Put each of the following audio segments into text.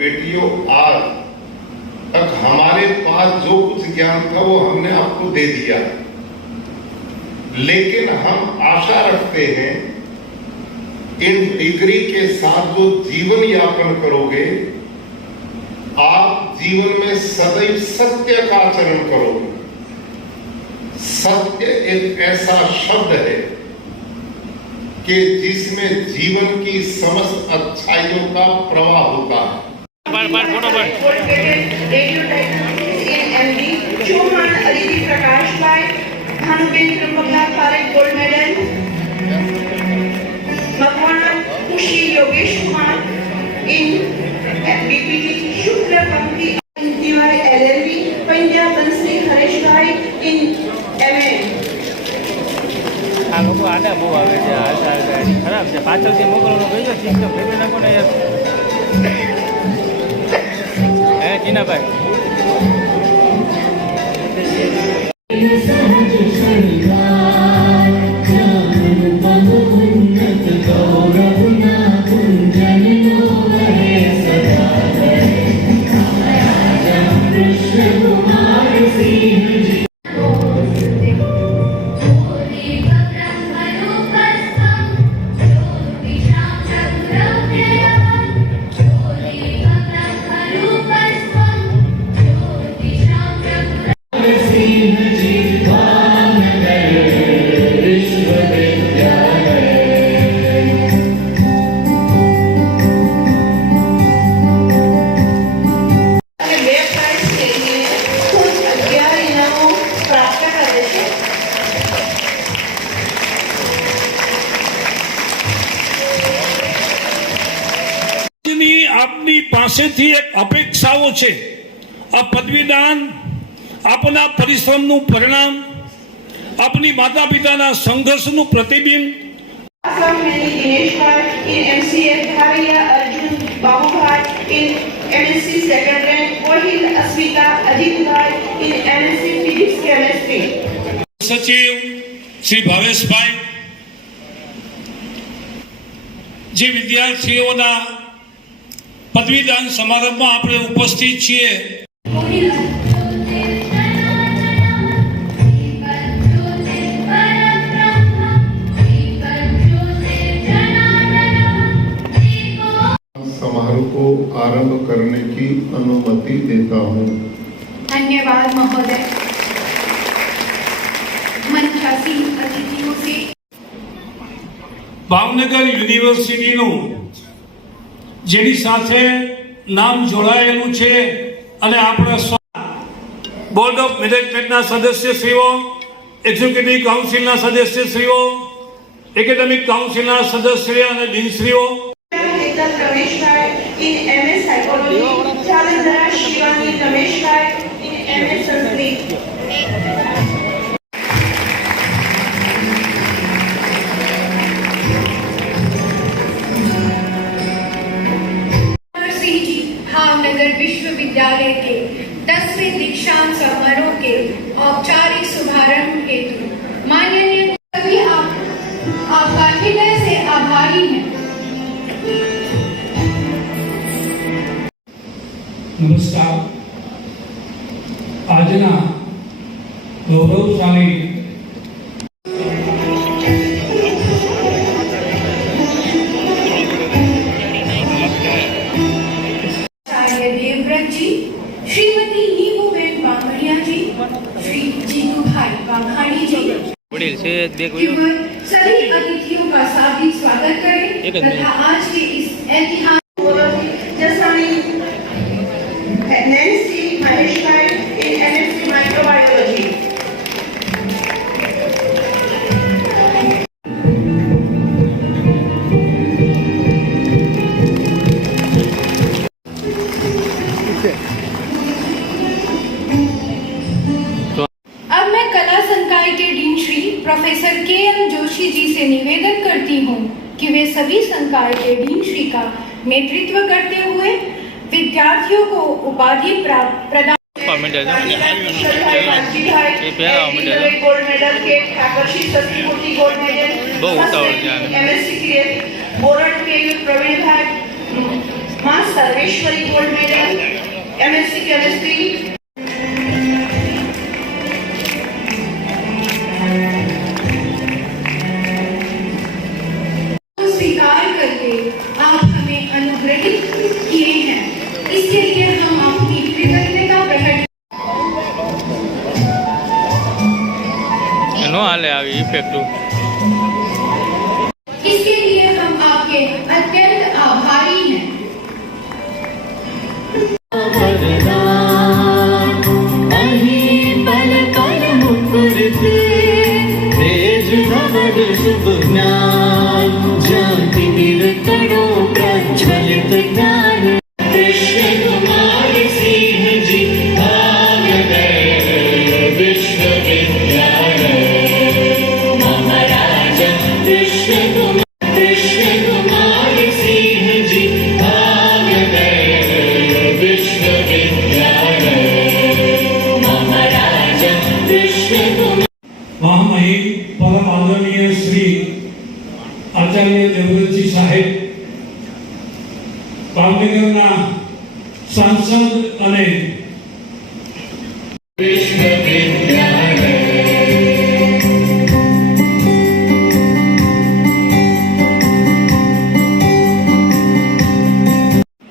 बेटियों, आज तक हमारे पास जो कुछ ज्ञान था वो हमने आपको दे दिया, लेकिन हम आशा रखते हैं इन डिग्री के साथ जो जीवन यापन करोगे, आप जीवन में सदैव सत्य का आचरण करोगे। सत्य एक ऐसा शब्द है कि जिसमें जीवन की समस्त अच्छाइयों का प्रवाह होता है। गोल्ड मेडल, योगेश कुमार इन बीपीटी, शुक्ल पंक्ति LLB, पंजाब बंसली हरेश भाई इन MA। આ લોકો આડા બહુ આવે છે, આ ગાડી ખરાબ છે, પાછળથી મોકલવાનો ગયો સિસ્ટમ ફેરવી નાખો ને યાર। હે જીનાભાઈ આપની પાસેથી એક અપેક્ષાઓ છે। આ પદવીદાન આપના પરિશ્રમનું પરિણામ, આપની માતા પિતાના સંઘર્ષનું પ્રતિબિંબ। સચિવ શ્રી ભાવેશભાઈ, જે વિદ્યાર્થીઓના પદવીદાન સમારંભમાં આપણે ઉપસ્થિત છીએ। समारोह को आरंभ करने की अनुमति देता हूँ। धन्यवाद महोदय। मंचासी अतिथियों से ભાવનગર યુનિવર્સિટીનું જેની સાથે નામ જોડાયેલું છે અને આપણા બોર્ડ ઓફ મેનેજમેન્ટના સદસ્યશ્રીઓ, એક્ઝિક્યુટિવ કાઉન્સિલના સદસ્યશ્રીઓ, એકેડેમિક કાઉન્સિલના સદસ્યશ્રીઓ અને ડીનશ્રીઓ, भावनगर विश्वविद्यालय के 10वें दीक्षांत समारोह के औपचारिक शुभारंभ हेतु माननीय सभी आपका हृदय से आभारी हैं। नमस्कार। આજના ગૌરવશાળી देवव्रत जी, श्रीमती नीमूबेन बांगड़िया जी, श्री जीतू भाई वाघाणी जी, सभी अतिथियों का सादर स्वागत करें तथा आज के इस ऐतिहासिक नैन्सी महेश भाई इन MSc माइक्रोबायोलॉजी। अब मैं कला संकाय के dean Shri professor KM Joshi ji से निवेदन करती हूँ कि वे सभी संकाय के डीन श्री का नेतृत्व करते हुए विद्यार्थियों को उपाधि प्रदान गोल्ड मेडल के आकर्षित सस्ती गोल्ड मेडल MSc बोरड के प्रवीण भाई मां Sarveshwari gold medal, MSc chemistry. स्वीकार करके आप हमें अनुग्रहित किए हैं, इसके लिए हम आपकी कृतज्ञता प्रकट। नो हाले આવી ઇફેક્ટ इसके लिए हम आपके अत्यंत आभारी हैं। शुभ ज्ञान जानती निरतड़ो प्रज्वलित ज्ञान कृष्ण कुमार सिंह जी भाग गए विश्वविद्यालय महाराजा कृष्ण कुमार सिंह जी भाग गए विश्वविद्यालय महाराजा कृष्ण कुमार। महामहिम परम आदरणीय श्री आचार्य देवव्रतजी साहेब ભાવનગરના સાંસદ અને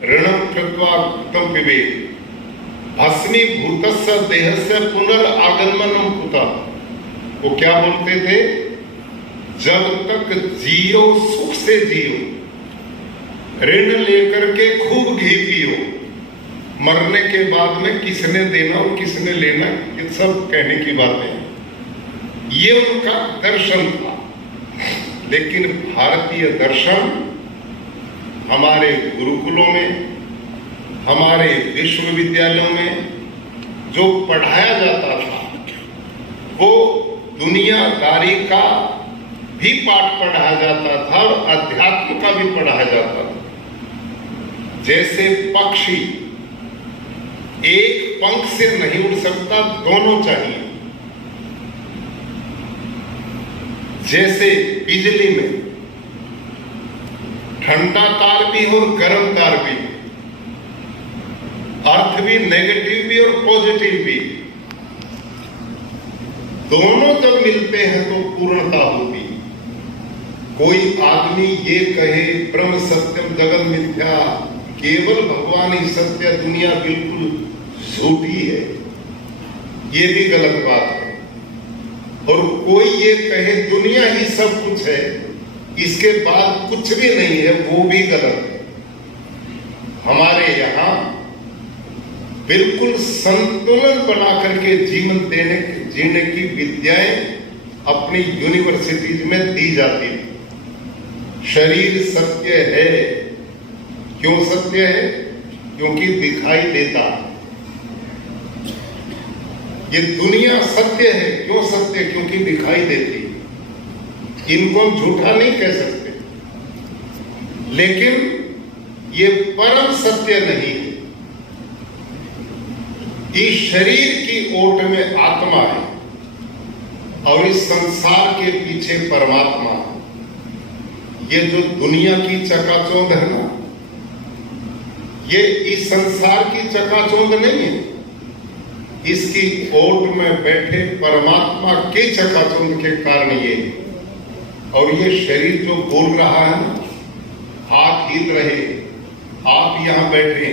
ऋणं कृत्वा कृतं पिबेत् भस्मीभूतस्य देहस्य पुनरागमनं कुतः। वो क्या बोलते थे? जब तक जियो सुख से जियो, ऋण लेकर के खूब घी पियो, मरने के बाद में किसने देना और किसने लेना ये सब कहने की बातें। ये उनका दर्शन था। लेकिन भारतीय दर्शन हमारे गुरुकुलों में, हमारे विश्वविद्यालयों में जो पढ़ाया जाता था वो दुनियादारी का भी पाठ पढ़ाया जाता था और अध्यात्म का भी पढ़ाया जाता था। जैसे पक्षी एक पंख से नहीं उड़ सकता, दोनों चाहिए। जैसे बिजली में ठंडा तार भी और गर्म तार भी, अर्थ भी नेगेटिव भी और पॉजिटिव भी, दोनों जब मिलते हैं तो पूर्णता होती। कोई आदमी ये कहे ब्रह्म सत्यम जगत मिथ्या, केवल भगवान ही सत्य, दुनिया बिल्कुल झूठी है, ये भी गलत बात है। और कोई ये कहे दुनिया ही सब कुछ है, इसके बाद कुछ भी नहीं है, वो भी गलत है। हमारे यहाँ बिल्कुल संतुलन बना करके जीवन जीने की विद्याएं अपनी यूनिवर्सिटीज में दी जाती है। शरीर सत्य है। क्यों सत्य है? क्योंकि दिखाई देता। ये दुनिया सत्य है। क्यों सत्य? क्योंकि दिखाई देती। इनको हम झूठा नहीं कह सकते, लेकिन ये परम सत्य नहीं है। इस शरीर की ओट में आत्मा है और इस संसार के पीछे परमात्मा है। ये जो दुनिया की चकाचौंध है ना, ये इस संसार की चकाचौंध नहीं है, इसकी ओट में बैठे परमात्मा के चकाचौंध के कारण ये। और ये शरीर जो बोल रहा है ना, हाथ हिल रहे, आप यहां बैठे,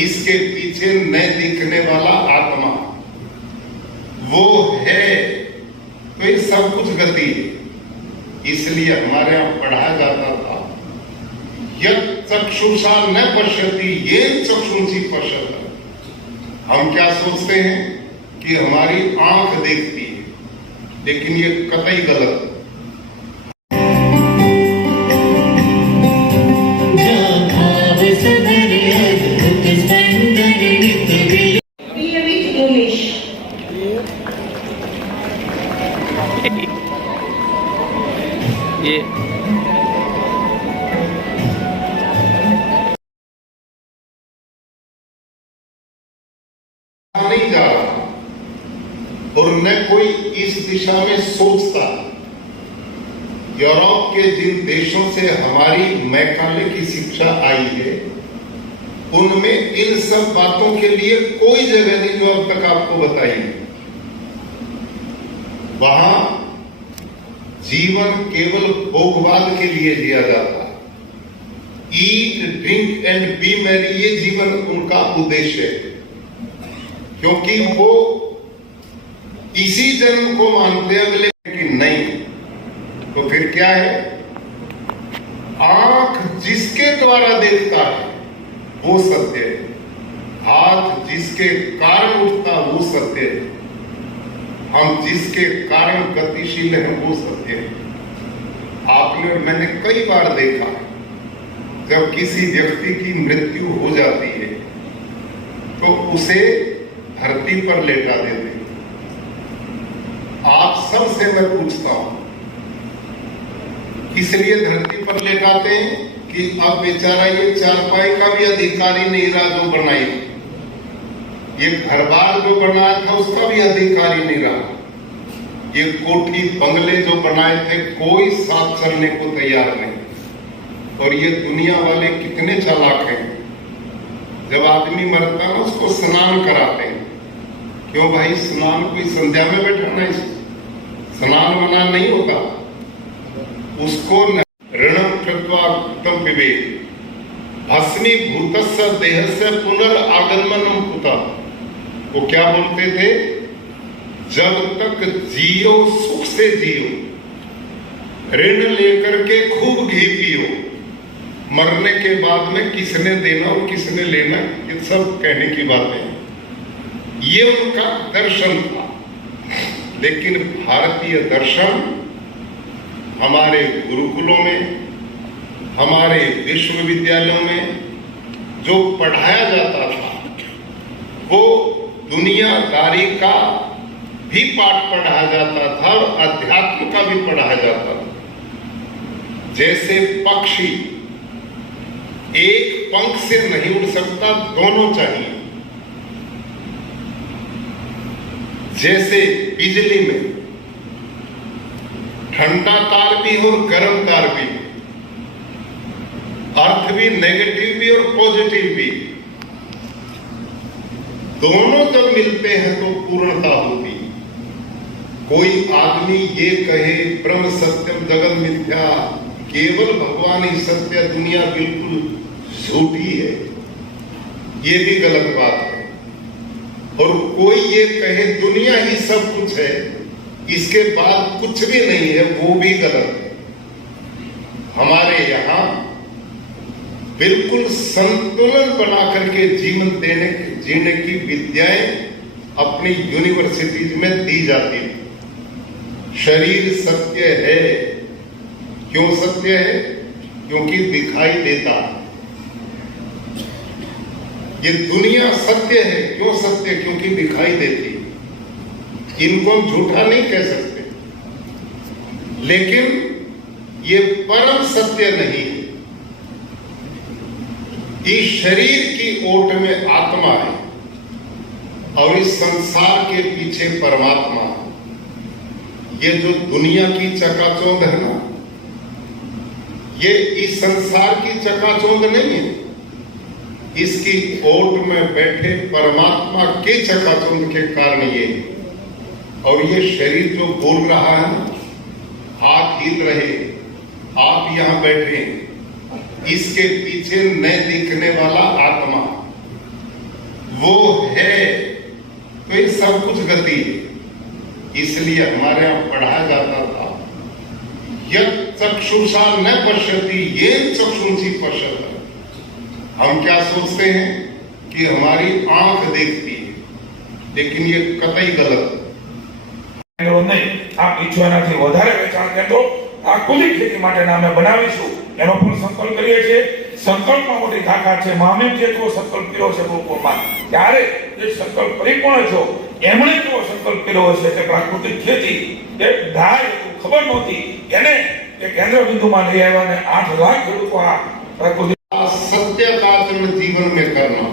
इसके पीछे न दिखने वाला आत्मा वो है। तो ये सब कुछ गति है। इसलिए हमारे यहां पढ़ाया जाता था, यत् चक्षुषा न पश्यति येन चक्षुंसी पश्यति। हम क्या सोचते हैं कि हमारी आंख देखती है, लेकिन ये कतई गलत है। ये नहीं जा रहा और न कोई इस दिशा में सोचता। यूरोप के जिन देशों से हमारी मैकाले की शिक्षा आई है, उनमें इन सब बातों के लिए कोई जगह नहीं जो अब तक आपको बताई है। वहां जीवन केवल भोगवाद के लिए जिया जाता, eat drink and B Mary, ये जीवन उनका उद्देश्य है, क्योंकि वो इसी जन्म को मानते हैं, अगले कि नहीं। तो फिर क्या है? आंख जिसके द्वारा देखता है वो सत्य है, हाथ जिसके कारण उठता वो सत्य है, हम जिसके कारण गतिशील हैं वो सत्य है। आपने और मैंने कई बार देखा है, जब किसी व्यक्ति की मृत्यु हो जाती है तो उसे धरती पर लेटा देते हैं। आप सबसे मैं पूछता हूं, किस लिए धरती पर लेटाते हैं? कि अब बेचारा ये चारपाई का भी अधिकारी नहीं रहा जो बनाई, ये घर बार जो बनाया था उसका भी अधिकारी नहीं रहा, ये कोठी बंगले जो बनाए थे कोई साथ चलने को तैयार नहीं। और ये दुनिया वाले कितने चालाक हैं, जब आदमी मरता है उसको स्नान कराते हैं। क्यों भाई? स्नान कोई संध्या में बैठाना है, स्नान मना नहीं होता उसको। ऋणम कृत्वा कृतं पिबेत् भस्मी भूतस्य देहस्य पुनर्आगमनम कुतः। वो क्या बोलते थे? जब तक जियो सुख से जियो, ऋण लेकर के खूब घी पियो, मरने के बाद में किसने देना और किसने लेना ये सब कहने की बातें। ये उनका दर्शन था। लेकिन भारतीय दर्शन हमारे गुरुकुलों में, हमारे विश्वविद्यालयों में जो पढ़ाया जाता था वो दुनियादारी का भी पाठ पढ़ाया जाता था और अध्यात्म का भी पढ़ाया जाता था। जैसे पक्षी एक पंख से नहीं उड़ सकता, दोनों चाहिए। जैसे बिजली में ठंडा तार भी और गर्म तार भी, अर्थ भी नेगेटिव भी और पॉजिटिव भी, दोनों जब मिलते हैं तो पूर्णता होती। कोई आदमी ये कहे ब्रह्म सत्यम जगत मिथ्या, केवल भगवान ही सत्य, दुनिया बिल्कुल झूठी है, ये भी गलत बात है। और कोई ये कहे दुनिया ही सब कुछ है, इसके बाद कुछ भी नहीं है, वो भी गलत है। हमारे यहां बिल्कुल संतुलन बना करके जीवन जीने की विद्याएं अपनी यूनिवर्सिटीज में दी जाती है। शरीर सत्य है। क्यों सत्य है? क्योंकि दिखाई देता। ये दुनिया सत्य है। क्यों सत्य? क्योंकि दिखाई देती। इनको हम झूठा नहीं कह सकते, लेकिन ये परम सत्य नहीं है। इस शरीर की ओट में आत्मा है और इस संसार के पीछे परमात्मा है। ये जो दुनिया की चकाचौंध है ना, ये इस संसार की चकाचौंध नहीं है, इसकी ओट में बैठे परमात्मा के चकाचौंध के कारण ये है। और ये शरीर जो बोल रहा है ना, हाथ हिल रहे, आप यहां बैठे, इसके पीछे न दिखने वाला आत्मा वो है। तो ये सब कुछ गति है। इसलिए हमारे यहां पढ़ाया जाता था, यत् चक्षुषा न पश्यति येन चक्षुंसी पश्यति। हम क्या सोचते हैं कि हमारी आंख देखती है, लेकिन ये कतई गलत। नहीं, आप ઈચ્છવાનાથી વધારે વેચાણ કેન્દ્રો આ કુલી ખેતી માટેના અમે બનાવીશું, એનો પણ સંકલ્પ કરીએ છીએ। સંકલ્પમાં મોટી તાકાત છે। મહામેવ જેટલો સંકલ્પ કર્યો છે ગુરુકુળમાં, ત્યારે એ સંકલ્પ પરિપૂર્ણ થયો। એમણે કેવો સંકલ્પ કર્યો હશે કે પ્રાકૃતિક ખેતી એક ધાય ખબર નહોતી, એને એ કેન્દ્ર બિંદુમાં લઈ આવ્યા અને 8 લાખ ખેડૂતો આ प्राकृतिक सत्य का आचरण जीवन में करना।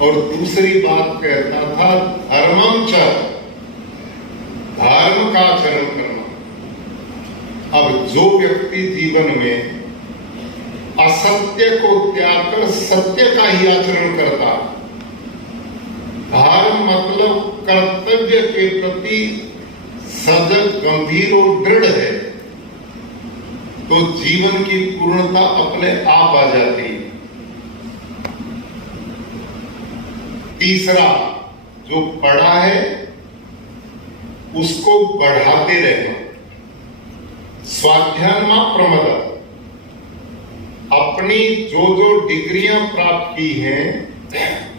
और दूसरी बात कहता था धर्मम च, धर्म का आचरण करना। अब जो व्यक्ति जीवन में असत्य को त्याग कर सत्य का ही आचरण करता, धर्म मतलब कर्तव्य के प्रति सजग, गंभीर और दृढ़ है, तो जीवन की पूर्णता अपने आप आ जाती है। तीसरा, जो पढ़ा है उसको बढ़ाते रहना, स्वाध्याय प्रमद, अपनी जो जो डिग्रियां प्राप्त की हैं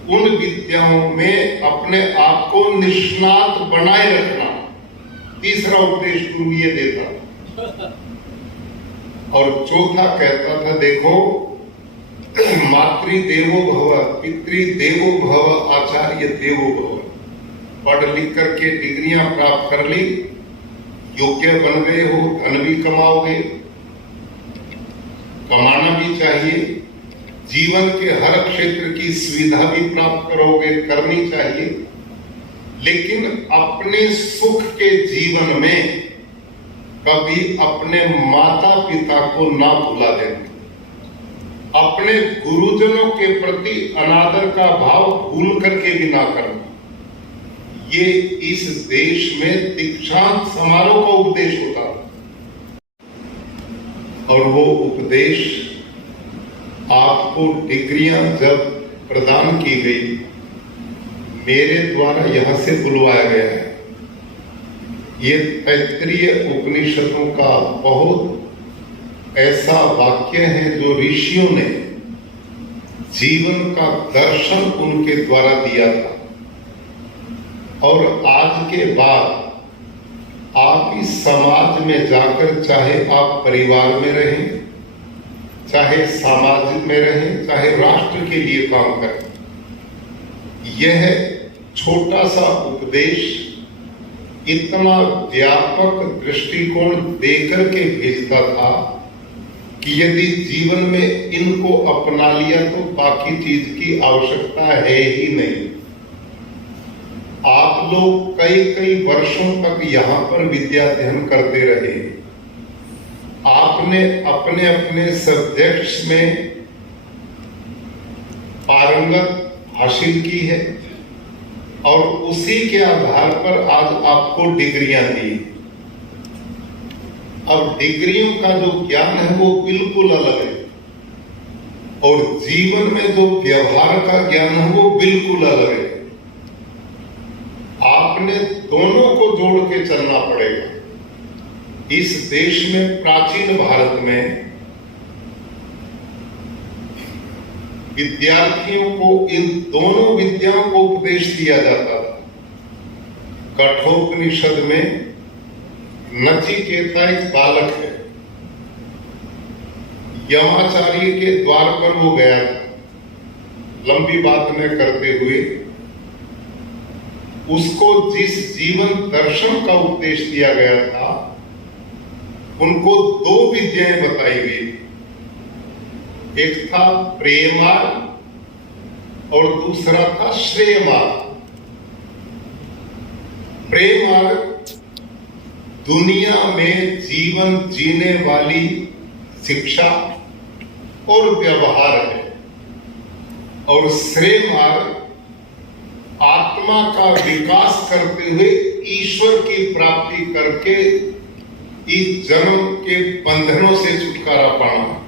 उन विद्याओं में अपने आप को निष्णात बनाए रखना, तीसरा उपदेश गुरु ये देता। और चौथा कहता था, देखो मातृदेवो भव, पितृदेवो भव, आचार्य देवो भव। पढ़ लिख करके डिग्रियां प्राप्त कर ली, योग्य बन गए हो, धन भी कमाओगे, कमाना भी चाहिए, जीवन के हर क्षेत्र की सुविधा भी प्राप्त करोगे, करनी चाहिए, लेकिन अपने सुख के जीवन में कभी अपने माता पिता को ना भुला देना, अपने गुरुजनों के प्रति अनादर का भाव भूल करके भी ना करना। ये इस देश में दीक्षांत समारोह का उपदेश होता है, और वो उपदेश आपको डिग्रियां जब प्रदान की गई, मेरे द्वारा यहां से बुलवाया गया है। ये तैत्तिरीय उपनिषदों का बहुत ऐसा वाक्य है जो ऋषियों ने जीवन का दर्शन उनके द्वारा दिया था, और आज के बाद आप इस समाज में जाकर, चाहे आप परिवार में रहें, चाहे समाज में रहें, चाहे राष्ट्र के लिए काम करें, यह छोटा सा उपदेश इतना व्यापक दृष्टिकोण देकर के भेजता था कि यदि जीवन में इनको अपना लिया तो बाकी चीज की आवश्यकता है ही नहीं। आप लोग कई कई वर्षों तक यहाँ पर विद्या अध्ययन करते रहे, आपने अपने अपने सब्जेक्ट्स में पारंगत हासिल की है, और उसी के आधार पर आज आपको डिग्रियां दी। अब डिग्रियों का जो ज्ञान है वो बिल्कुल अलग है, और जीवन में जो व्यवहार का ज्ञान है वो बिल्कुल अलग है। आपने दोनों को जोड़ के चलना पड़ेगा। इस देश में, प्राचीन भारत में, विद्यार्थियों को इन दोनों विद्याओं को उपदेश दिया जाता था। कठोपनिषद में नचिकेता एक बालक है, यमाचार्य के द्वार पर वो गया था, लंबी बात न करते हुए उसको जिस जीवन दर्शन का उपदेश दिया गया था, उनको दो विद्याएं बताई गई। एक था प्रेमार्ग और दूसरा था श्रेयमार्ग। प्रेमार्ग दुनिया में जीवन जीने वाली शिक्षा और व्यवहार है, और श्रेयमार्ग आत्मा का विकास करते हुए ईश्वर की प्राप्ति करके इस जन्म के बंधनों से छुटकारा पाना।